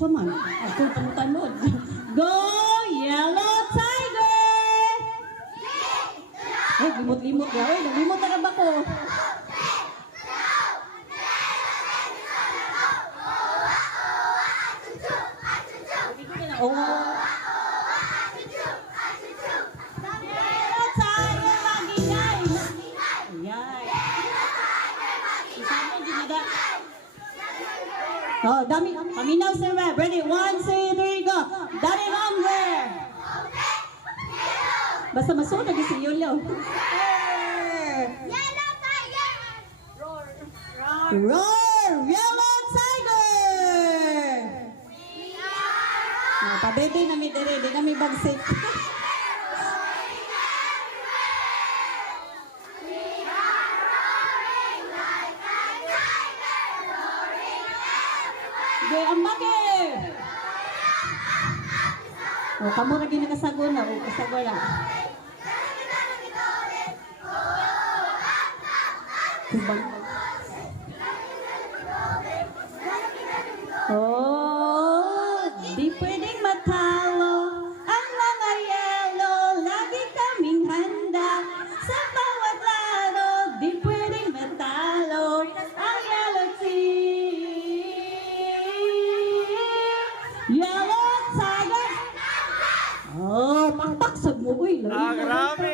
Saman, ako tamutanod. Go, Yellow Tiger! Limot-limot na. Limot na ba ko? Oh. Yellow Tiger, magingay. Ayan. Isama din nila. Oh, dami. Paminaw sir, ready? 1, 2, 3, go. Dami longer. Basta masunod si Yulio. Yellow Tiger! Roar! Yellow Tiger! Pabebe na mi dire, di na mi bagsik. Go, ambake! O, kamu lagi nakasagon na. O, kasagon na. Oh, di pwedeng matalo ang mga yellow. Lagi kaming handa sa bawat laro. Di pwedeng matalo ang yellow team. Yellow Tiger. Oh, pakpaksag mo. Uy, Ah, grabe.